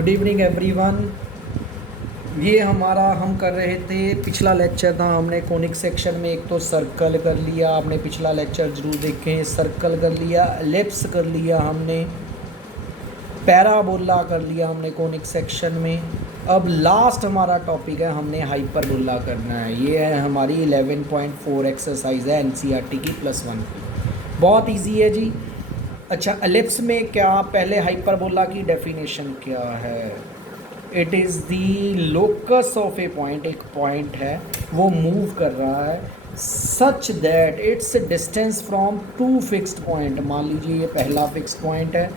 Good evening everyone. ये हमारा हम कर रहे थे, पिछला लेक्चर था, हमने कोनिक सेक्शन में एक तो सर्कल कर लिया, आपने पिछला लेक्चर जरूर देखें। सर्कल कर लिया, एलिप्स कर लिया हमने, पैराबोला कर लिया हमने कोनिक सेक्शन में। अब लास्ट हमारा टॉपिक है, हमने हाइपरबोला करना है। ये है हमारी 11.4 एक्सरसाइज है एनसीईआरटी की +1 की। बहुत इजी है जी। अच्छा, एलिप्स में क्या, पहले हाइपरबोला की डेफिनेशन क्या है? It is the locus of a point, एक पॉइंट है वो मूव कर रहा है such that its distance from two fixed point. मान लीजिए ये पहला फिक्स्ड पॉइंट है,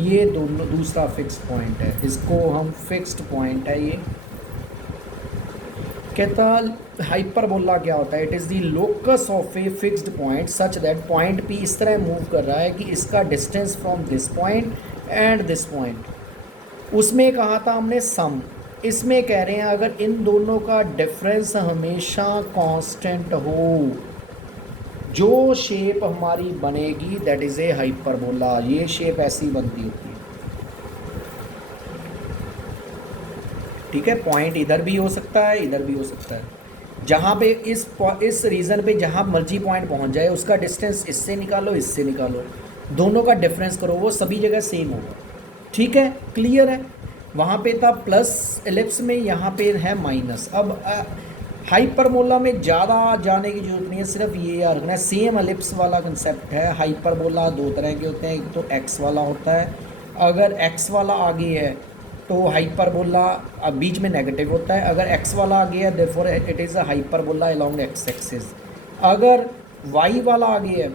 ये दोनों दूसरा फिक्स्ड पॉइंट है, इसको हम फिक्स्ड पॉइंट है ये कहता। हाइपरबोला क्या होता है? It is the locus of a fixed point such that point P इस तरह मूव कर रहा है कि इसका distance from this point and this point, उसमें कहा था हमने सम, इसमें कह रहे हैं अगर इन दोनों का डिफरेंस हमेशा कांस्टेंट हो, जो शेप हमारी बनेगी दैट इज़ ए हाइपरबोला। ये शेप ऐसी बनती होती है, ठीक है। पॉइंट इधर भी हो सकता है, इधर भी हो सकता है। जहाँ पे इस रीज़न पे जहाँ मर्जी पॉइंट पहुँच जाए, उसका डिस्टेंस इससे निकालो, इससे निकालो, दोनों का डिफरेंस करो, वो सभी जगह सेम होगा, ठीक है। क्लियर है? वहाँ पे था प्लस एलिप्स में, यहाँ पे है माइनस। अब हाइपरबोला में ज़्यादा जाने की जरूरत नहीं है, सिर्फ ये याद रखना है सेम एलिप्स वाला कंसेप्ट है। हाइपरबोला दो तरह के होते हैं, एक तो एक्स वाला होता है, अगर एक्स वाला आगे है तो हाइपरबोला बीच में नेगेटिव होता है। अगर एक्स वाला आगे है therefore it is a hyperbola along x axis. अगर वाई वाला आगे है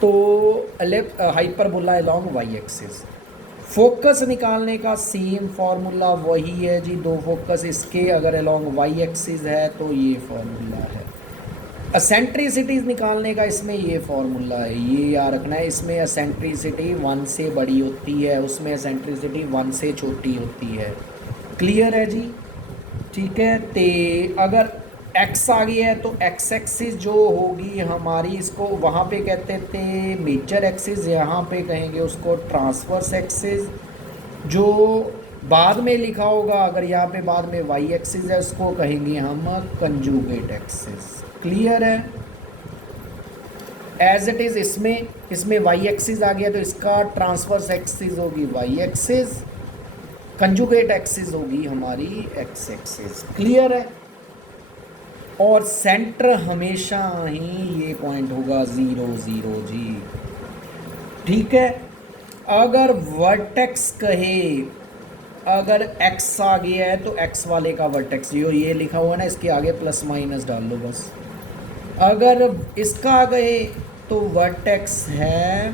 तो hyperbola along y axis. Focus निकालने का सेम फार्मूला वही है जी, दो फोकस इसके अगर अलोंग वाई एक्सिस है तो ये फार्मूला है। एसेंट्रिसिटीज़ निकालने का इसमें ये फार्मूला है, ये याद रखना है। इसमें एसेंट्रिसिटी 1 से बड़ी होती है, उसमें एसेंट्रिसिटी 1 से छोटी होती है। क्लियर है जी? ठीक है। ते अगर एक्स आ गया है तो एक्स एक्सिस जो होगी हमारी, इसको वहाँ पे कहते थे मेजर एक्सिस, यहाँ पे कहेंगे उसको ट्रांसवर्स एक्सिस। जो बाद में लिखा होगा, अगर यहाँ पे बाद में वाई एक्सिस है, उसको कहेंगे हम कंजुगेट एक्सिस। क्लियर है? एज इट इज़ इसमें वाई एक्सिस आ गया तो इसका ट्रांसवर्स एक्सिस होगी वाई एक्सिस, कंजुगेट एक्सिस होगी हमारी एक्स एक्सिस। क्लियर है? और सेंटर हमेशा ही ये पॉइंट होगा 0 0 जी, ठीक है। अगर वर्टेक्स कहे, अगर x आ गया है तो x वाले का वर्टेक्स जो ये लिखा हुआ है ना, इसके आगे प्लस माइनस डाल लो बस। अगर इसका आ गए तो वर्टेक्स है,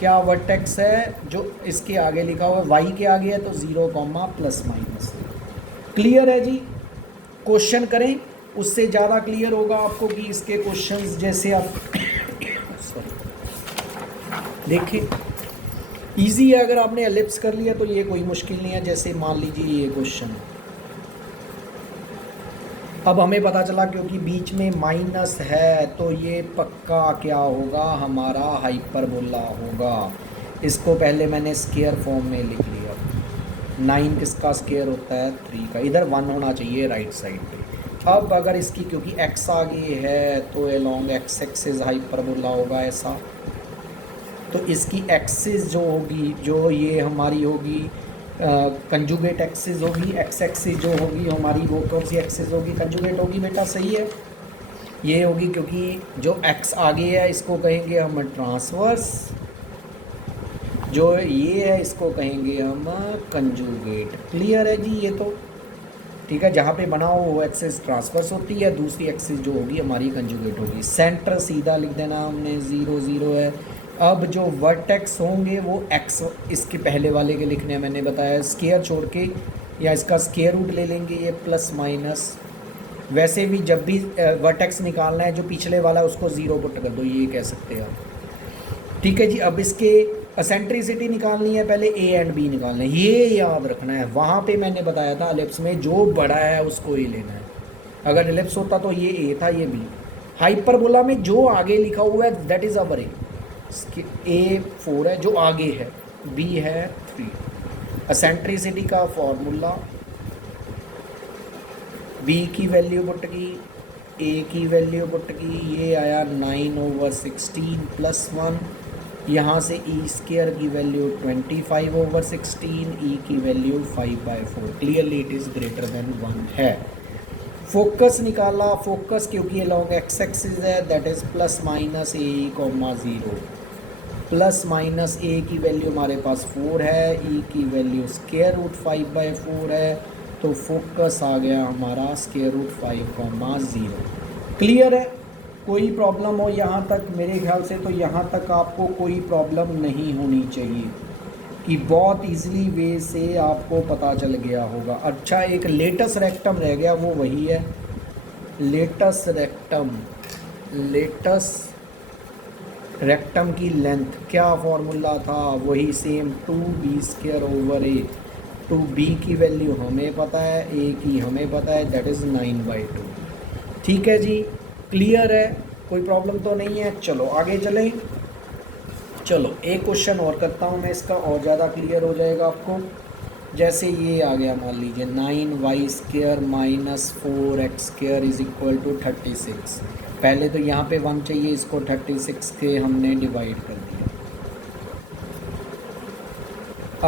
क्या वर्टेक्स है जो इसके आगे लिखा हुआ है, y के आगे है तो 0, प्लस माइनस। क्लियर है जी? क्वेश्चन करें, उससे ज़्यादा क्लियर होगा आपको कि इसके क्वेश्चंस जैसे आप देखें इजी है। अगर आपने एलिप्स कर लिया तो ये कोई मुश्किल नहीं है। जैसे मान लीजिए ये क्वेश्चन, अब हमें पता चला क्योंकि बीच में माइनस है तो ये पक्का क्या होगा, हमारा हाइपरबोला होगा। इसको पहले मैंने स्क्वायर फॉर्म में लिख लिया। 9 किसका स्क्वायर होता है? 3 का। इधर 1 होना चाहिए राइट साइड पे। अब अगर इसकी क्योंकि x आगे है तो अलोंग एक्स एक्सिस हाइपरबोला होगा ऐसा। तो इसकी एक्सिस जो होगी, जो ये हमारी होगी कंजुगेट एक्सिस होगी, एक्स एक्सिस जो होगी हमारी वो कौन सी एक्सिस होगी? कंजुगेट होगी बेटा, सही है। ये होगी क्योंकि जो x आगे है इसको कहेंगे हम ट्रांसवर्स, जो ये है इसको कहेंगे हम कंजुगेट। क्लियर है जी? ये तो ठीक है, जहाँ पे बना हो वो एक्सिस ट्रांसवर्स होती है, दूसरी एक्सिस जो होगी हमारी कंजुगेट होगी। सेंटर सीधा लिख देना हमने, 0 0 है। अब जो वर्टेक्स होंगे वो x, इसके पहले वाले के लिखने मैंने बताया, स्क्वायर छोड़ के या इसका स्क्वायर रूट ले लेंगे, ये प्लस माइनस। वैसे भी जब भी वर्टेक्स निकालना है जो पिछले वाला है उसको 0 पुट कर दो, ये कह सकते हैं आप, ठीक है जी। अब इसके एसेंट्रिसिटी निकालनी है, पहले a एंड b निकालना है, ये याद रखना है। वहाँ पे मैंने बताया था एलिप्स में जो बड़ा है उसको ही लेना है। अगर एलिप्स होता तो ये a था, ये b। हाइपरबोला में जो आगे लिखा हुआ है दैट इज़ अवर a, ए 4 है जो आगे है, बी है 3। एसेंट्रिसिटी का फॉर्मूला, बी की वैल्यू पुट की, ए की वैल्यू पुट की, ये आया 9/16 प्लस 1, यहाँ से ई स्क्वायर की वैल्यू 25/16, ई की value 5/4। Clearly it is greater than 1 है। फोकस निकाला, फोकस क्योंकि अलॉन्ग एक्स एक्सिस है, that is plus minus A comma 0। Plus minus A की वैल्यू हमारे पास 4 है, ई की वैल्यू स्क्वायर रूट 5/4 है, तो फोकस आ गया हमारा स्क्वायर रूट 5,0। क्लियर है? कोई प्रॉब्लम हो यहाँ तक? मेरे ख्याल से तो यहाँ तक आपको कोई प्रॉब्लम नहीं होनी चाहिए, कि बहुत इजीली वे से आपको पता चल गया होगा। अच्छा, एक लेटस रेक्टम रह गया, वो वही है लेटस रेक्टम। लेटस रेक्टम की लेंथ क्या फॉर्मूला था? वही सेम 2b²/a। 2b की वैल्यू हमें पता है, a की हमें पता है, दैट इज़ 9/2। ठीक है जी, क्लियर है? कोई प्रॉब्लम तो नहीं है? चलो आगे चलें। चलो एक क्वेश्चन और करता हूँ मैं, इसका और ज़्यादा क्लियर हो जाएगा आपको। जैसे ये आ गया, मान लीजिए 9y² - 4x² is equal to 36। पहले तो यहाँ पे 1 चाहिए, इसको 36 के हमने डिवाइड कर दिया।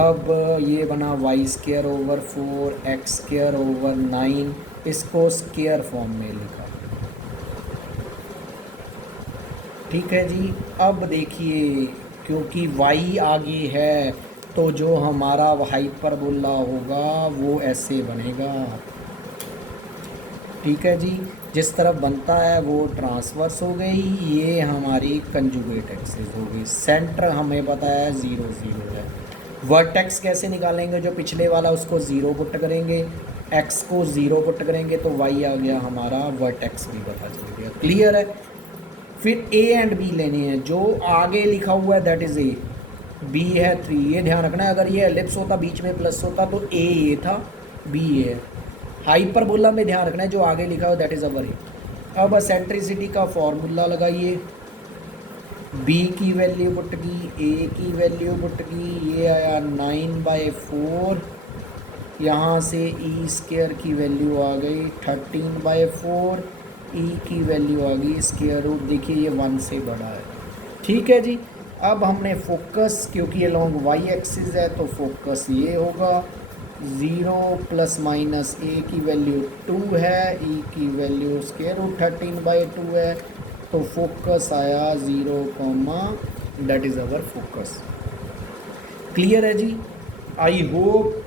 अब ये बना y²/4 x²/9, इसको स्क्वायर फॉर्म में लिखा। ठीक है जी। अब देखिए, क्योंकि y आगे है तो जो हमारा हाइपरबोला होगा वो ऐसे बनेगा। ठीक है जी, जिस तरफ बनता है वो ट्रांसवर्स हो गई, ये हमारी कंजुगेट एक्सिस हो गई। सेंटर हमें पता है 0 0 है। वर्टेक्स कैसे निकालेंगे? जो पिछले वाला उसको 0 पुट करेंगे, x को 0 पुट करेंगे तो y आ गया हमारा, वर्टेक्स भी पता चल गया। क्लियर है? फिर a एंड b लेने हैं। जो आगे लिखा हुआ है दैट इज़ a, b है 3। ये ध्यान रखना है, अगर ये एलिप्स होता बीच में प्लस होता तो a ये था, b ये है। हाइपरबोला में ध्यान रखना है जो आगे लिखा हुआ दैट इज़ अवर a। अब एसेंट्रिसिटी का फॉर्मूला लगाइए, b की वैल्यू पुट की, a की वैल्यू पुट की, ये आया 9/4। यहाँ से e² की वैल्यू आ गई 13/4, ई की वैल्यू आ गई स्क्वायर रूट, देखिए ये 1 से बड़ा है। ठीक है जी। अब हमने फोकस, क्योंकि अलॉन्ग वाई एक्सिस है तो फोकस ये होगा 0 ± ए की वैल्यू 2 है, ई की वैल्यू स्क्वायर रूट 13/2 है, तो फोकस आया 0, that is our focus. Clear है जी? आई होप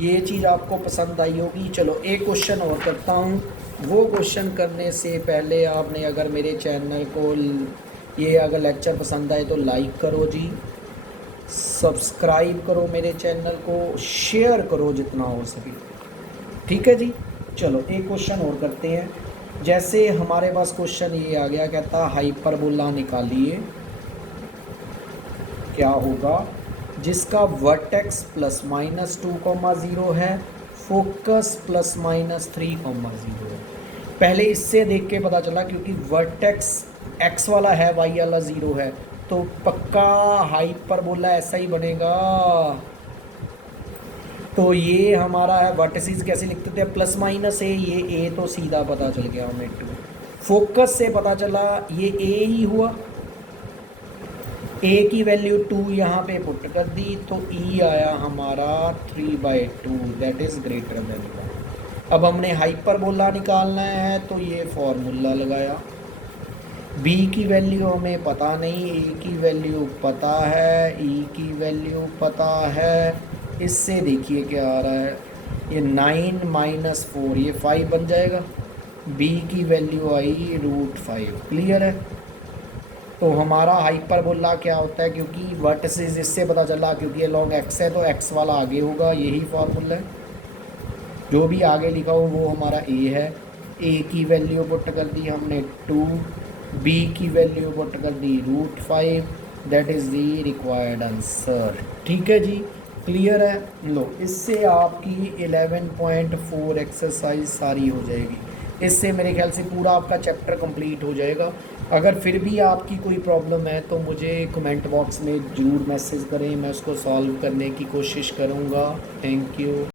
ये चीज़ आपको पसंद आई होगी। चलो एक क्वेश्चन और करता हूँ। वो क्वेश्चन करने से पहले आपने अगर मेरे चैनल को ये अगर लेक्चर पसंद आए तो लाइक करो जी, सब्सक्राइब करो मेरे चैनल को, शेयर करो जितना हो सके। ठीक है जी। चलो एक क्वेश्चन और करते हैं। जैसे हमारे पास क्वेश्चन ये आ गया, कहता हाइपरबोला निकालिए, क्या होगा जिसका वर्टेक्स ±2, 0 है, फोकस ±3, 0 है। पहले इससे देख के पता चला, क्योंकि वर्टेक्स x वाला है, y वाला 0 है, तो पक्का हाइपरबोला ऐसा ही बनेगा। तो ये हमारा है, वर्टिसेस कैसे लिखते थे, प्लस माइनस ए, ये a तो सीधा पता चल गया हमें 2। फोकस से पता चला ये a ही हुआ, a की वैल्यू 2 यहाँ पे पुट कर दी तो e आया हमारा 3/2, दैट इज़ ग्रेटर देन 1। अब हमने हाइपरबोला निकालना है तो ये फॉर्मूला लगाया। b की वैल्यू हमें पता नहीं, a की वैल्यू पता है, e की वैल्यू पता है। इससे देखिए क्या आ रहा है, ये 9 - 4, ये 5 बन जाएगा। b की वैल्यू आई √5। क्लियर है? तो हमारा हाइपरबोला क्या होता है, क्योंकि वर्टिसेस इससे पता चला, क्योंकि ये लॉन्ग x है तो x वाला आगे होगा, यही फॉर्मूला है। जो भी आगे लिखा हो वो हमारा a है। a की वैल्यू पुट कर दी हमने 2, b की वैल्यू पुट कर दी √5, that is the required answer. ठीक है जी, क्लियर है? लो, इससे आपकी 11.4 एक्सरसाइज सारी हो जाएगी। इससे मेरे ख्याल से पूरा आपका चैप्टर कंप्लीट हो जाएगा। अगर फिर भी आपकी कोई प्रॉब्लम है तो मुझे कमेंट बॉक्स में ज़रूर मैसेज करें, मैं उसको सॉल्व करने की कोशिश करूँगा। Thank you.